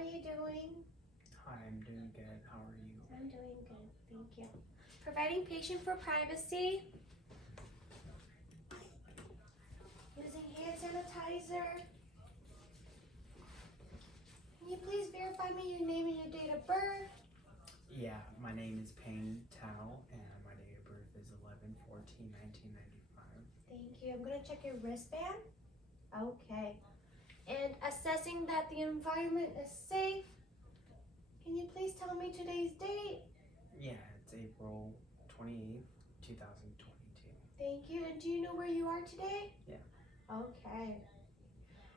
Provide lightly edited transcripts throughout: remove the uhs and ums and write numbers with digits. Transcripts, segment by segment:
are you doing? Hi, I'm doing good. How are you? I'm doing good, thank you. Providing patient for privacy. Using hand sanitizer. Can you please verify me your name and your date of birth? Yeah, my name is Payne Tao, and my date of birth is 11/14/1995. Thank you. I'm going to check your wristband. Okay. And assessing that the environment is safe. Can you please tell me today's date? Yeah, it's April 28th, 2022. Thank you. And do you know where you are today? Yeah. Okay.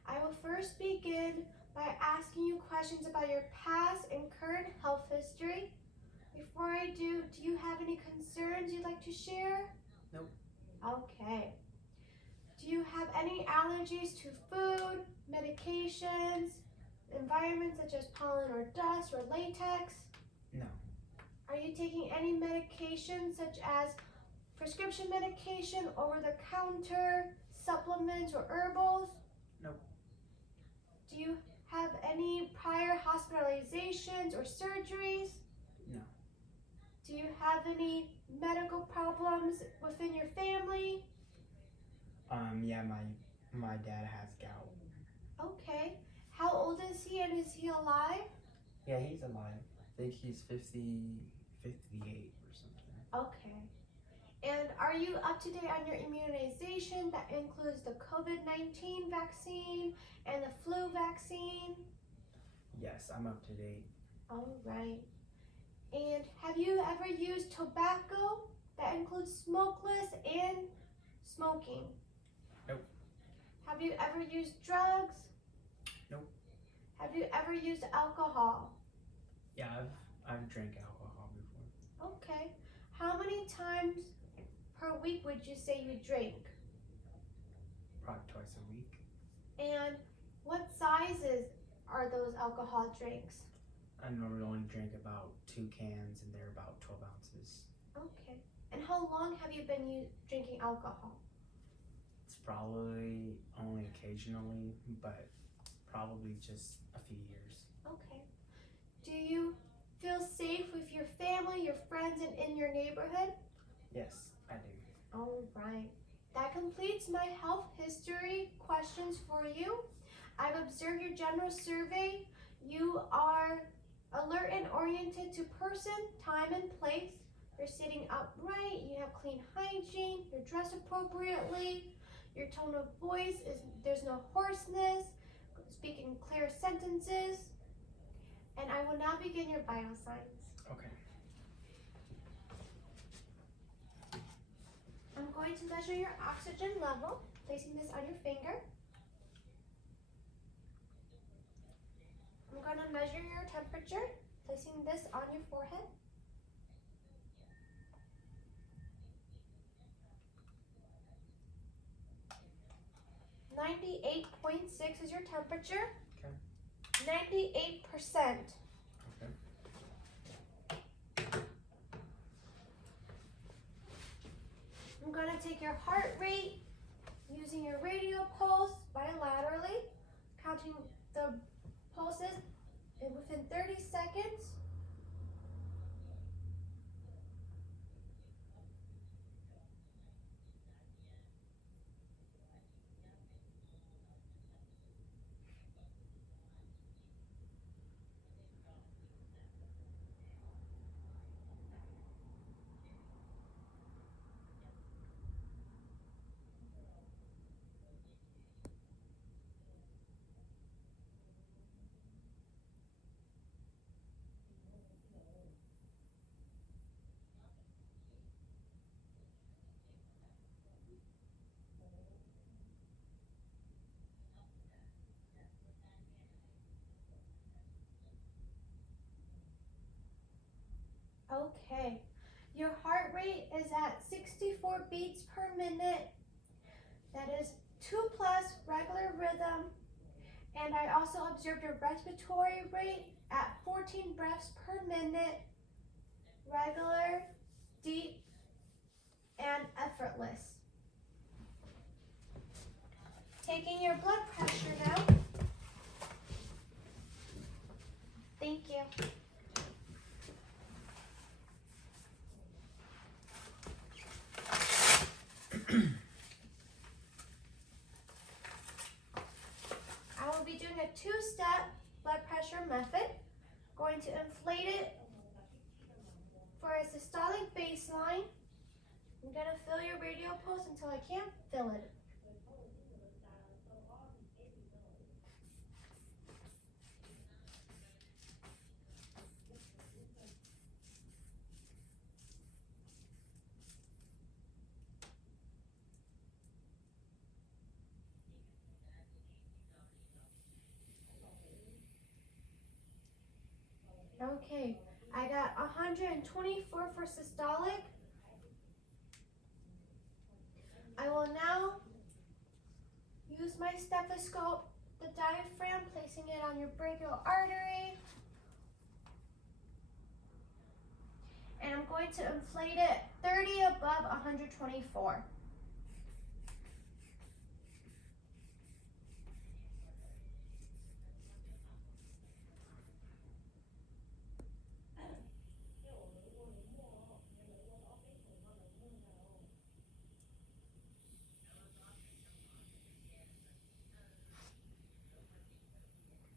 I will first begin by asking you questions about your past and current health history. Before I do you have any concerns you'd like to share? Nope. Okay. Do you have any allergies to food, medications, environments such as pollen or dust or latex? No. Are you taking any medication such as prescription medication, over-the-counter, supplements, or herbals? Nope. Do you have any prior hospitalizations or surgeries? No. Do you have any medical problems within your family? Yeah, my dad has gout. Okay. How old is he and is he alive? Yeah, he's alive. I think he's 58 or something. Okay. And are you up to date on your immunization? That includes the COVID-19 vaccine and the flu vaccine? Yes, I'm up to date. All right. And have you ever used tobacco? That includes smokeless and smoking. Nope. Have you ever used drugs? Nope. Have you ever used alcohol? Yeah, I've drank alcohol before. Okay. How many times per week would you say you drink? Probably twice a week. And what sizes are those alcohol drinks? I normally only drink about 2 cans, and they're about 12 ounces. Okay. And how long have you been drinking alcohol? It's probably only occasionally, but probably just a few years. Okay. Do you feel safe with your family, your friends, and in your neighborhood? Yes, I do. All right. That completes my health history questions for you. I've observed your general survey. You are alert and oriented to person, time, and place. You're sitting upright. You have clean hygiene. You're dressed appropriately. Your tone of voice there's no hoarseness. Speaking clear sentences. And I will now begin your vital signs. Okay. I'm going to measure your oxygen level, placing this on your finger. I'm going to measure your temperature, placing this on your forehead. .6 is your temperature. Okay. 98%. Okay. I'm going to take your heart rate using your radial pulse bilaterally, counting the pulses within 30 seconds. Okay, your heart rate is at 64 beats per minute. That is 2+ regular rhythm. And I also observed your respiratory rate at 14 breaths per minute, regular, deep, and effortless. Taking your blood pressure now. systolic baseline. I'm gonna fill your radial pulse until I can't fill it. Okay, I got 124 for systolic. I will now use my stethoscope, the diaphragm, placing it on your brachial artery. And I'm going to inflate it 30 above 124.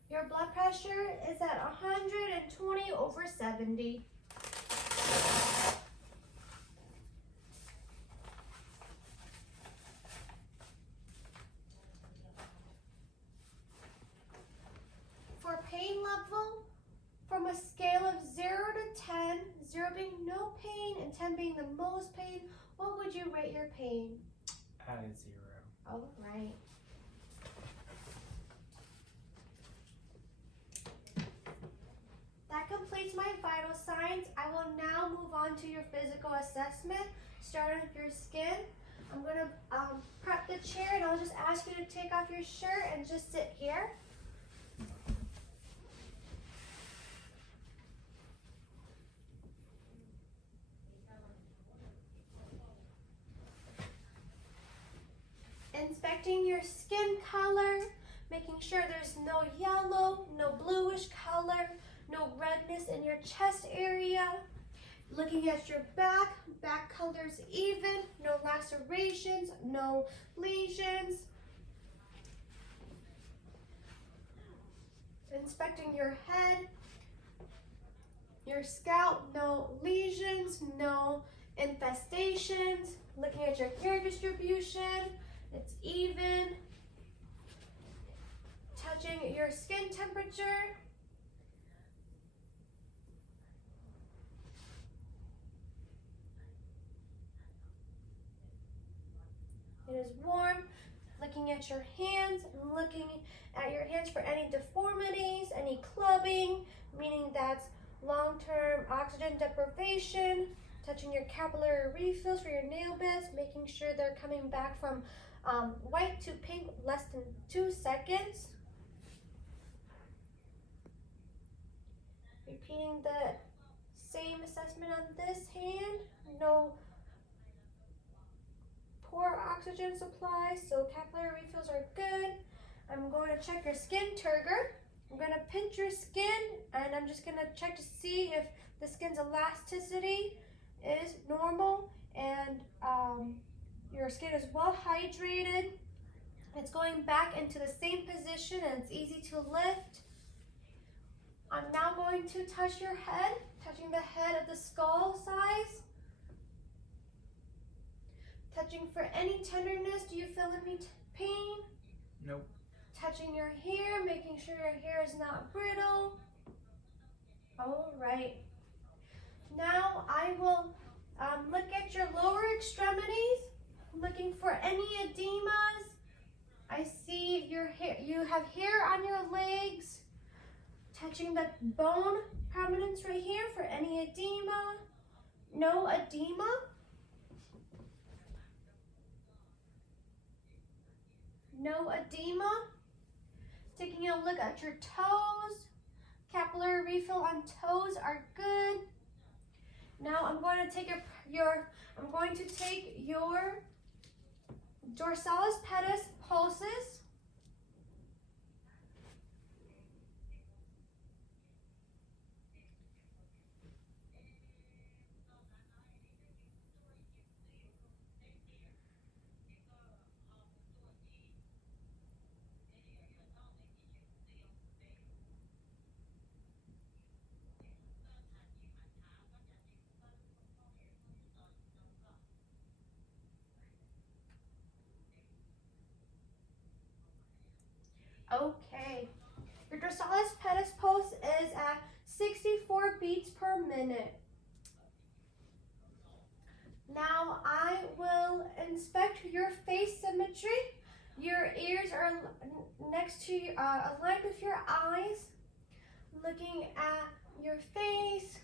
Your blood pressure is at 120/70. For pain level, from a scale of 0 to 10, 0 being no pain and 10 being the most pain, what would you rate your pain? At a 0. All right. That completes my vital signs. I will now move on to your physical assessment, starting with your skin. I'm going to prep the chair and I'll just ask you to take off your shirt and just sit here. Inspecting your skin color, making sure there's no yellow, no bluish color, no redness in your chest area. Looking at your back color's even, no lacerations, no lesions. Inspecting your head, your scalp, no lesions, no infestations. Looking at your hair distribution, it's even. Touching your skin temperature. It is warm. Looking at your hands, and looking at your hands for any deformities, any clubbing, meaning that's long-term oxygen deprivation. Touching your capillary refills for your nail beds, making sure they're coming back from white to pink less than 2 seconds. Repeating the same assessment on this hand. No poor oxygen supply, so capillary refills are good. I'm going to check your skin turgor. I'm going to pinch your skin and I'm just going to check to see if the skin's elasticity is normal and your skin is well hydrated. It's going back into the same position and it's easy to lift. I'm now going to touch your head, touching the head of the skull size. Touching for any tenderness. Do you feel any pain? Nope. Touching your hair, making sure your hair is not brittle. All right. Now I will look at your lower extremities, looking for any edemas. I see your hair. You have hair on your legs. Touching the bone prominence right here for any edema. No edema. No edema. Taking a look at your toes. Capillary refill on toes are good. Now I'm going to take your dorsalis pedis pulses. Okay. Your dorsalis pedis pulse is at 64 beats per minute. Now I will inspect your face symmetry. Your ears are next to aligned with your eyes. Looking at your face.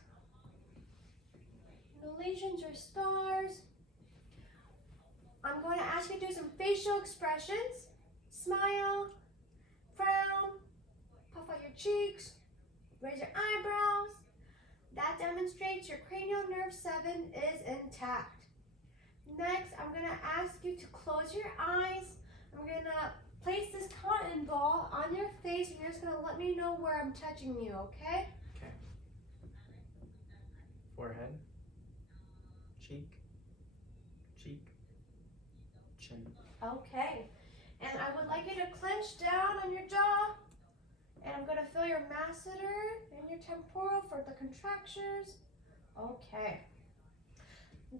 No lesions or scars. I'm going to ask you to do some facial expressions. Smile, frown, puff out your cheeks, raise your eyebrows. That demonstrates your cranial nerve 7 is intact. Next, I'm going to ask you to close your eyes. I'm going to place this cotton ball on your face and you're just going to let me know where I'm touching you, okay? Okay. Forehead, cheek, cheek, chin. Okay. And I would like you to clench down on your jaw. And I'm going to feel your masseter and your temporal for the contractures. Okay.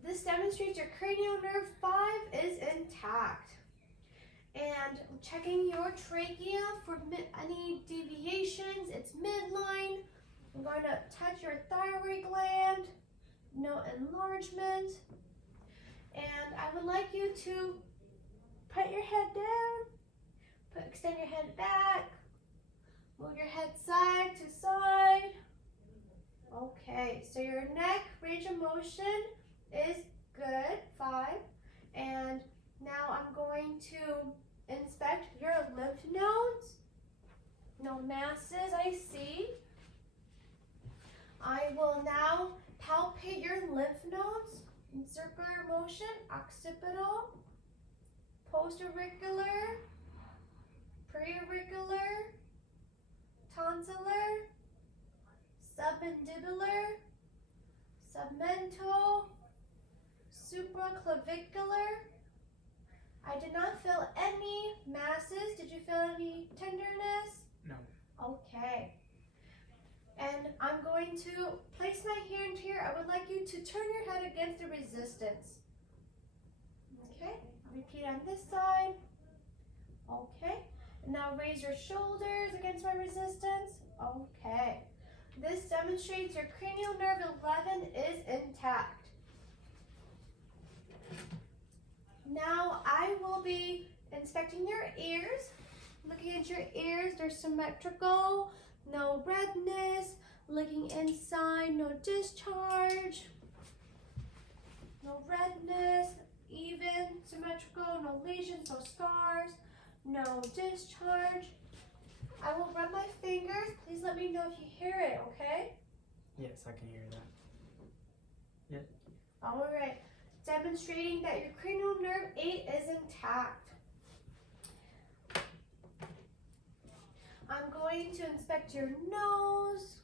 This demonstrates your cranial nerve 5 is intact. And I'm checking your trachea for any deviations. It's midline. I'm going to touch your thyroid gland. No enlargement. And I would like you to put your head down. Extend your head back. Move your head side to side. Okay, so your neck range of motion is good, 5. And now I'm going to inspect your lymph nodes. No masses I see. I will now palpate your lymph nodes in circular motion, occipital, postauricular, preauricular, tonsillar, submandibular, submental, supraclavicular. I did not feel any masses. Did you feel any tenderness? No. Okay. And I'm going to place my hand here. I would like you to turn your head against the resistance. Okay, repeat on this side. Okay, and now raise your shoulders against my resistance. Okay, this demonstrates your cranial nerve 11 is intact. Now I will be inspecting your ears. Looking at your ears, they're symmetrical, no redness. Looking inside, no discharge, no redness, even, symmetrical, no lesions, no scars, no discharge. I will rub my fingers. Please let me know if you hear it, okay? Yes, I can hear that. All right. Demonstrating that your cranial nerve 8 is intact. I'm going to inspect your nose.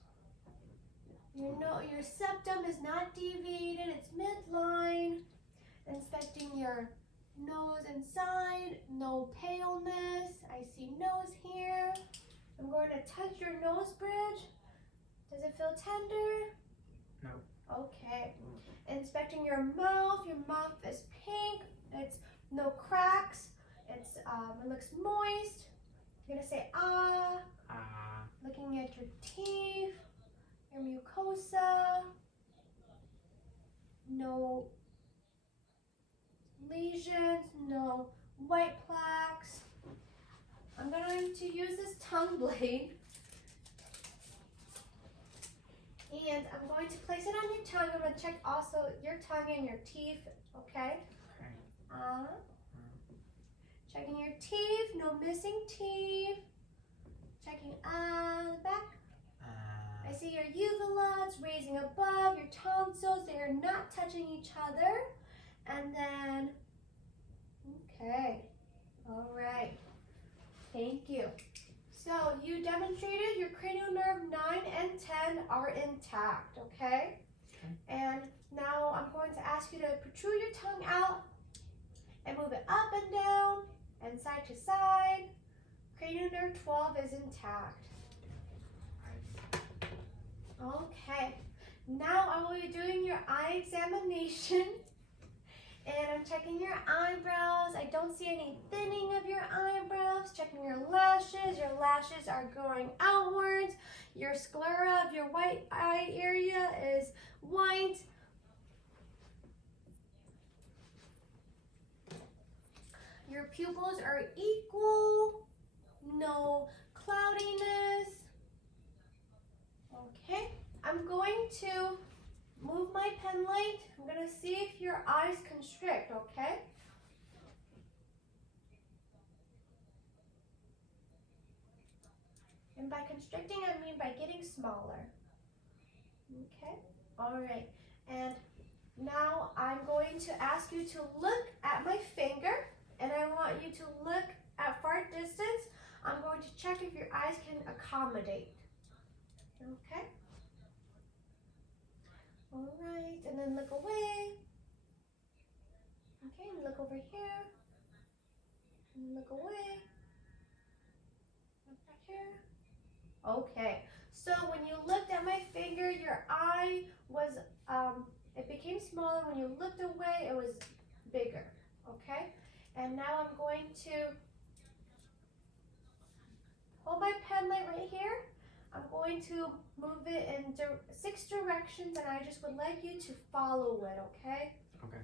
Your septum is not deviated, it's midline. Inspecting your nose inside, no paleness. I see nose here. I'm going to touch your nose bridge. Does it feel tender? No. Okay. Inspecting your mouth is pink. It's no cracks. It looks moist. You're gonna say ah. Ah. Looking at your teeth, your mucosa. No lesions, no white plaques. I'm going to use this tongue blade. And I'm going to place it on your tongue. I'm going to check also your tongue and your teeth, okay? Okay. Checking your teeth, no missing teeth. Checking the back. I see your uvulates raising above, your tonsils, they are not touching each other. And then, okay, all right, thank you. So you demonstrated your cranial nerve 9 and 10 are intact, okay? And now I'm going to ask you to protrude your tongue out and move it up and down and side to side. Cranial nerve 12 is intact. Okay, now I will be doing your eye examination. And I'm checking your eyebrows. I don't see any thinning of your eyebrows. Checking your lashes. Your lashes are going outwards. Your sclera of your white eye area is white. Your pupils are equal. No cloudiness. Okay, I'm going to move my pen light. I'm going to see if your eyes constrict, okay? And by constricting, I mean by getting smaller. Okay, all right. And now I'm going to ask you to look at my finger, and I want you to look at far distance. I'm going to check if your eyes can accommodate. Okay? All right, and then look away. Okay, and look over here. And look away. Look back here. Okay, so when you looked at my finger, your eye was, it became smaller. When you looked away, it was bigger, okay? And now I'm going to hold my pen light right here. I'm going to move it in 6 directions, and I just would like you to follow it, okay? Okay.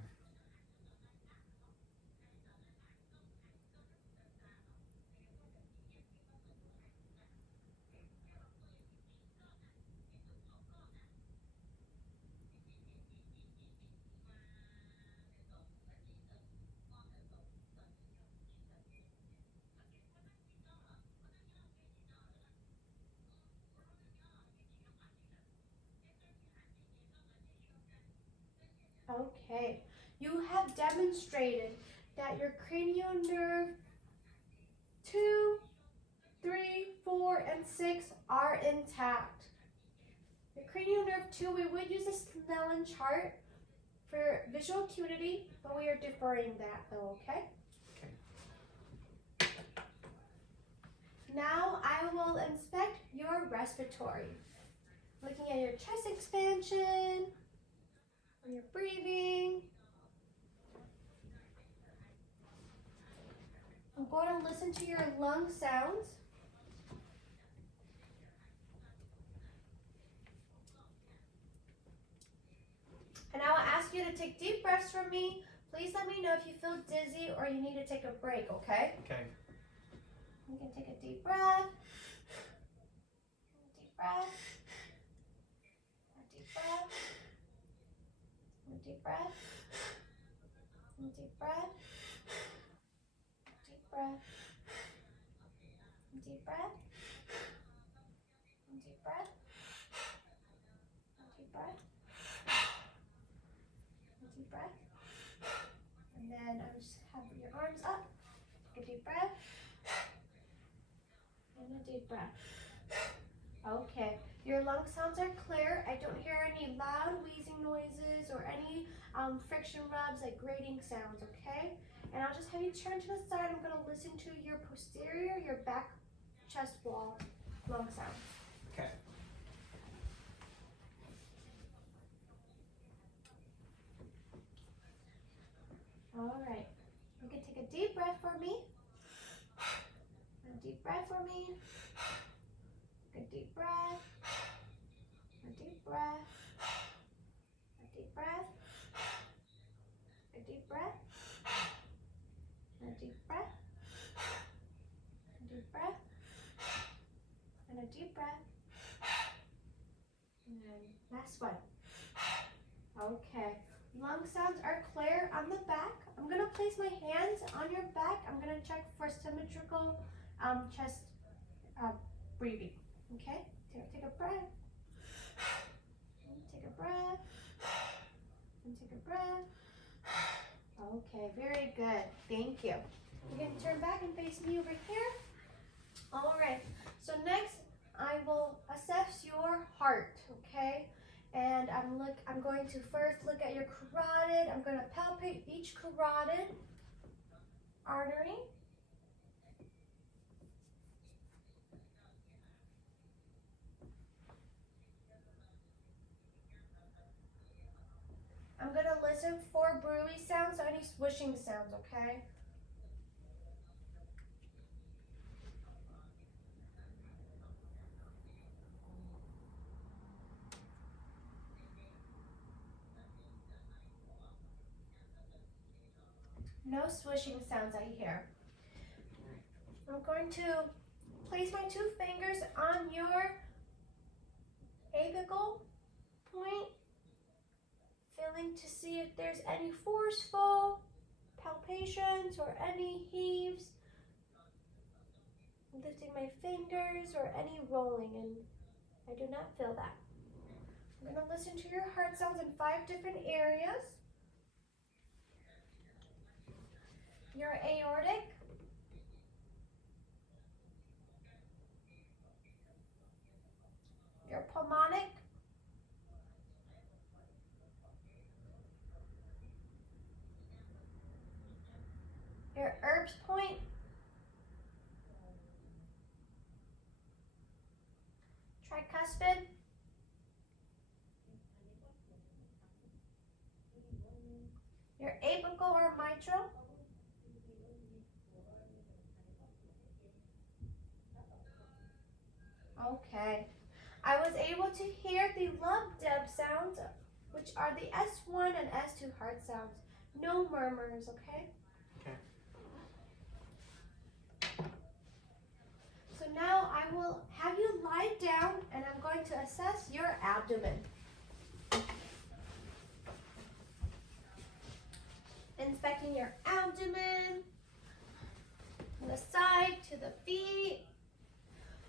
Okay, you have demonstrated that your cranial nerve 2, 3, 4, and 6 are intact. The cranial nerve 2, we would use a Snellen chart for visual acuity, but we are deferring that though, okay? Okay. Now I will inspect your respiratory. Looking at your chest expansion, your breathing. I'm going to listen to your lung sounds. And I will ask you to take deep breaths from me. Please let me know if you feel dizzy or you need to take a break, okay? Okay. You can take a deep breath. Deep breath. Deep breath. Deep breath. Deep breath. Deep breath. Deep breath. Deep breath. Deep breath. Deep breath. And then I just have your arms up. Take a deep breath. And a deep breath. Okay. Your lung sounds are clear. I don't hear any loud wheezing noises or any friction rubs like grating sounds, okay? And I'll just have you turn to the side. I'm gonna listen to your posterior, your back chest wall lung sounds. Okay. All right. You can take a deep breath for me. A deep breath for me. Take a deep breath. A deep breath. A deep breath. A deep breath. A deep breath. A deep breath. And a deep breath. And then last one. Okay. Lung sounds are clear on the back. I'm going to place my hands on your back. I'm going to check for symmetrical chest breathing. Okay? Take a breath. Take a breath. And take a breath. Okay, very good. Thank you. You can turn back and face me over here. All right. So next, I will assess your heart, okay? And I'm going to first look at your carotid. I'm going to palpate each carotid artery. I'm going to listen listen for brewy sounds, so any swishing sounds, okay? No swishing sounds I hear. I'm going to place my 2 fingers on your apical point, feeling to see if there's any forceful palpations or any heaves. Lifting my fingers or any rolling, and I do not feel that. I'm going to listen to your heart sounds in 5 different areas. Your aortic, your pulmonic, your Erb's point, tricuspid, your apical or mitral, okay. I was able to hear the lub-dub sounds, which are the S1 and S2 heart sounds. No murmurs, okay? Okay. So now I will have you lie down and I'm going to assess your abdomen. Inspecting your abdomen, from the side to the feet.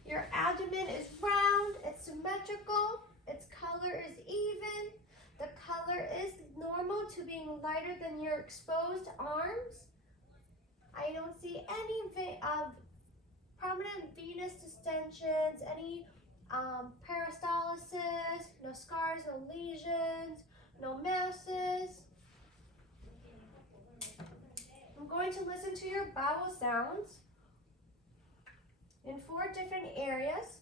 Your abdomen is round, it's symmetrical, its color is even. The color is normal to being lighter than your exposed arms. I don't see any prominent venous distensions, any peristalsis, no scars, no lesions, no masses. I'm going to listen to your bowel sounds in 4 different areas.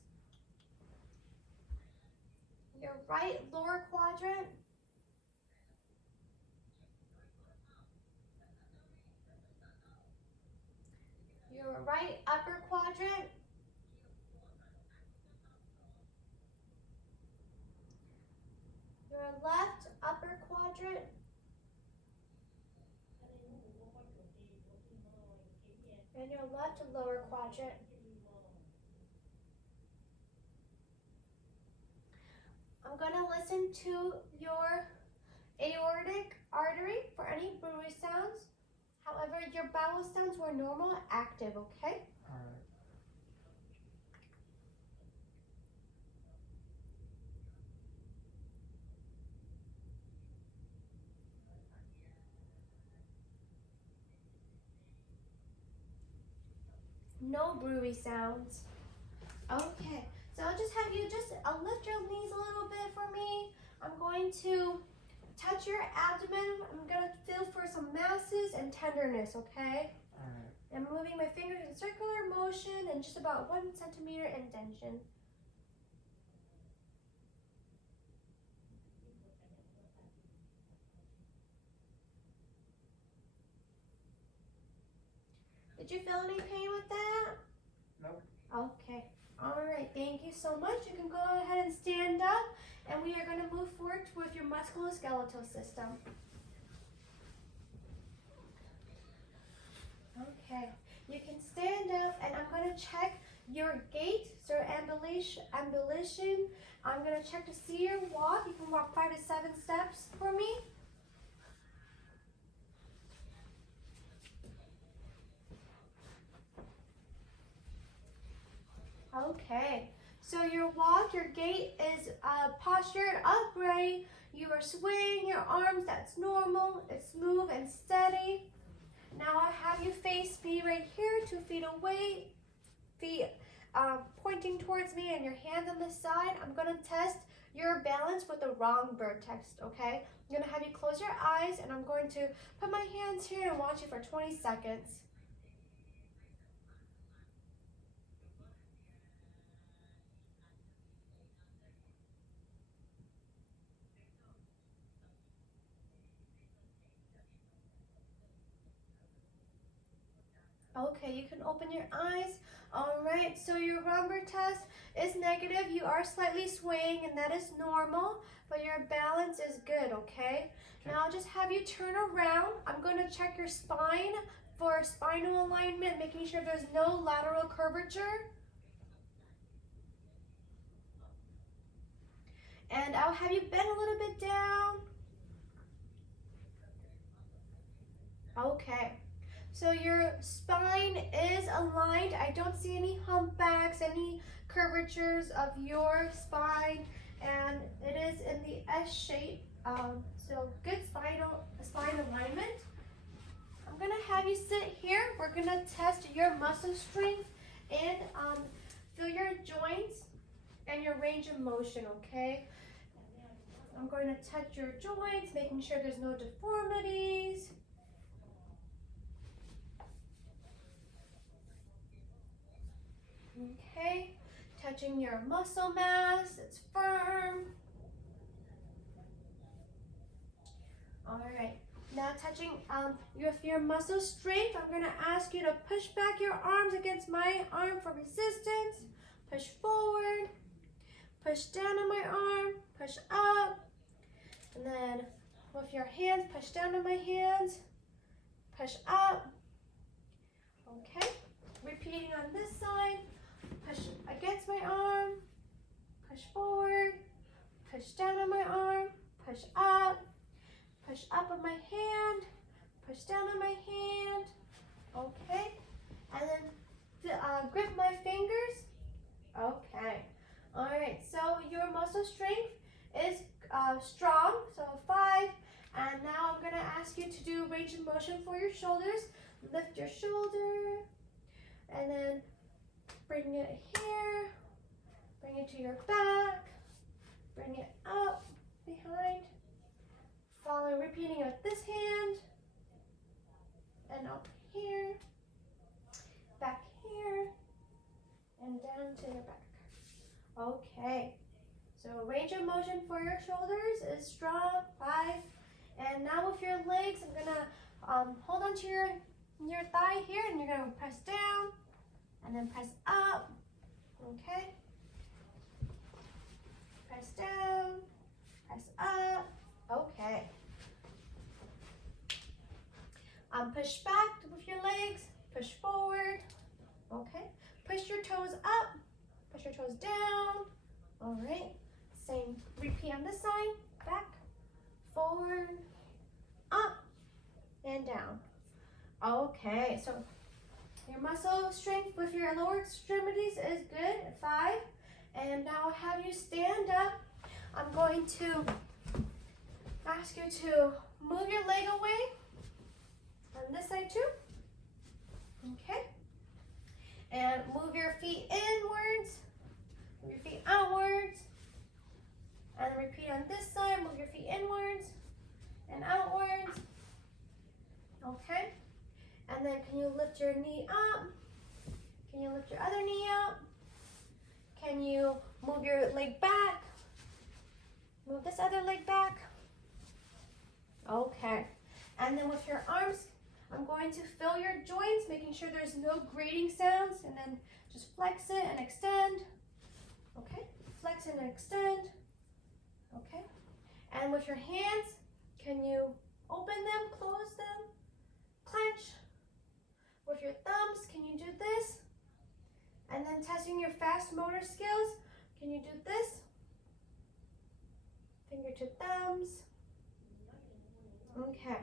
Your right lower quadrant, your right upper quadrant, your left upper quadrant, and your left lower quadrant. I'm going to listen to your aortic artery for any brewy sounds. However, your bowel sounds were normal, active, okay? All right. No brewy sounds. Okay, so I'll just have you lift your knees a little bit for me. I'm going to touch your abdomen. I'm going to feel for some masses and tenderness, okay? All right. I'm moving my fingers in circular motion and just about 1 centimeter indentation. Did you feel any pain with that? Nope. Okay. All right. Thank you so much. You can go ahead and stand up, and we are going to move forward with your musculoskeletal system. Okay. You can stand up, and I'm going to check your gait, so ambulation. I'm going to check to see your walk. You can walk 5 to 7 steps for me. Okay, so your walk, your gait is postured upright. You are swaying your arms, that's normal. It's smooth and steady. Now I have you face me right here, 2 feet away, feet pointing towards me and your hands on the side. I'm gonna test your balance with the wrong vertex, okay? I'm gonna have you close your eyes and I'm going to put my hands here and watch you for 20 seconds. Okay, you can open your eyes. All right, so your rumbar test is negative. You are slightly swaying, and that is normal, but your balance is good, okay? Now I'll just have you turn around. I'm going to check your spine for spinal alignment, making sure there's no lateral curvature. And I'll have you bend a little bit down. Okay. So your spine is aligned. I don't see any humpbacks, any curvatures of your spine, and it is in the S shape. So good spine alignment. I'm gonna have you sit here. We're gonna test your muscle strength and feel your joints and your range of motion, okay? I'm going to touch your joints, making sure there's no deformities. Okay, touching your muscle mass, it's firm. All right, now touching your muscle strength, I'm gonna ask you to push back your arms against my arm for resistance. Push forward, push down on my arm, push up, and then with your hands, push down on my hands, push up. Okay, repeating on this side. Push against my arm, push forward, push down on my arm, push up on my hand, push down on my hand, okay? And then grip my fingers, okay. All right, so your muscle strength is strong, so 5. And now I'm gonna ask you to do range of motion for your shoulders. Lift your shoulder, and then bring it here, bring it to your back, bring it up, behind, following, repeating with this hand, and up here, back here, and down to your back. Okay, so range of motion for your shoulders is strong, 5. And now with your legs, I'm gonna hold on to your thigh here, and you're gonna press down, and then press up, okay? Press down, press up, okay. Push back with your legs, push forward, okay? Push your toes up, push your toes down, all right? Same, repeat on this side, back, forward, up, and down. Okay, so your muscle strength with your lower extremities is good, 5. And now I'll have you stand up. I'm going to ask you to move your leg away on this side too. Okay. And move your feet inwards, move your feet outwards. And then repeat on this side, move your feet inwards and outwards. Okay. And then can you lift your knee up? Can you lift your other knee up? Can you move your leg back? Move this other leg back. Okay. And then with your arms, I'm going to feel your joints, making sure there's no grating sounds, and then just flex it and extend. Okay. Flex and extend. Okay. And with your hands, can you open them, close them, clench? With your thumbs, can you do this? And then testing your fast motor skills, can you do this? Finger to thumbs. Okay.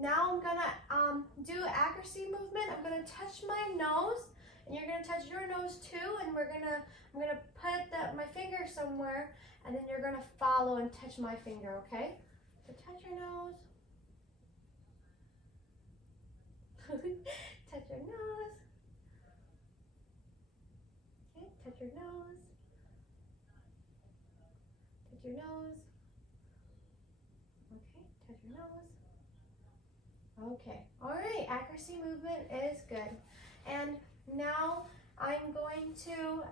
Now I'm gonna do accuracy movement. I'm gonna touch my nose, and you're gonna touch your nose too. And I'm gonna put my finger somewhere, and then you're gonna follow and touch my finger. Okay? So touch your nose. Touch your nose. Okay, touch your nose. Touch your nose. Okay, touch your nose. Okay, all right, accuracy movement is good. And now I'm going to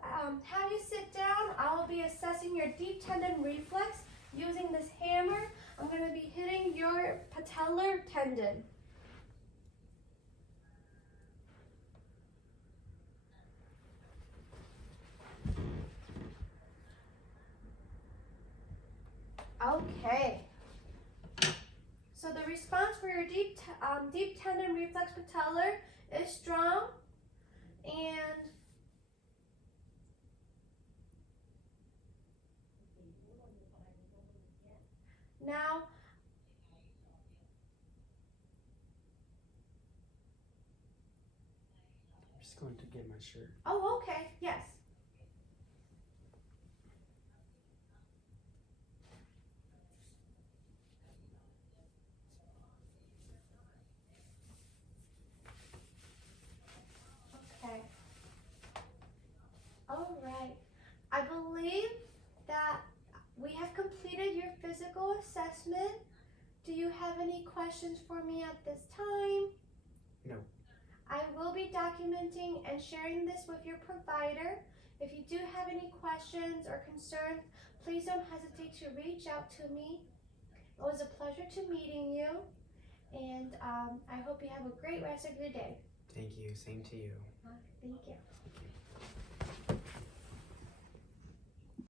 have you sit down. I'll be assessing your deep tendon reflex using this hammer. I'm going to be hitting your patellar tendon. Okay. So the response for your deep tendon reflex patellar is strong, and now I'm just going to get my shirt. oh, okay, yes. Okay. All right. I believe that we have completed your physical assessment. Do you have any questions for me at this time? No. I will be documenting and sharing this with your provider. If you do have any questions or concerns, please don't hesitate to reach out to me. It was a pleasure to meeting you, and I hope you have a great rest of your day. Thank you. Same to you. Thank you.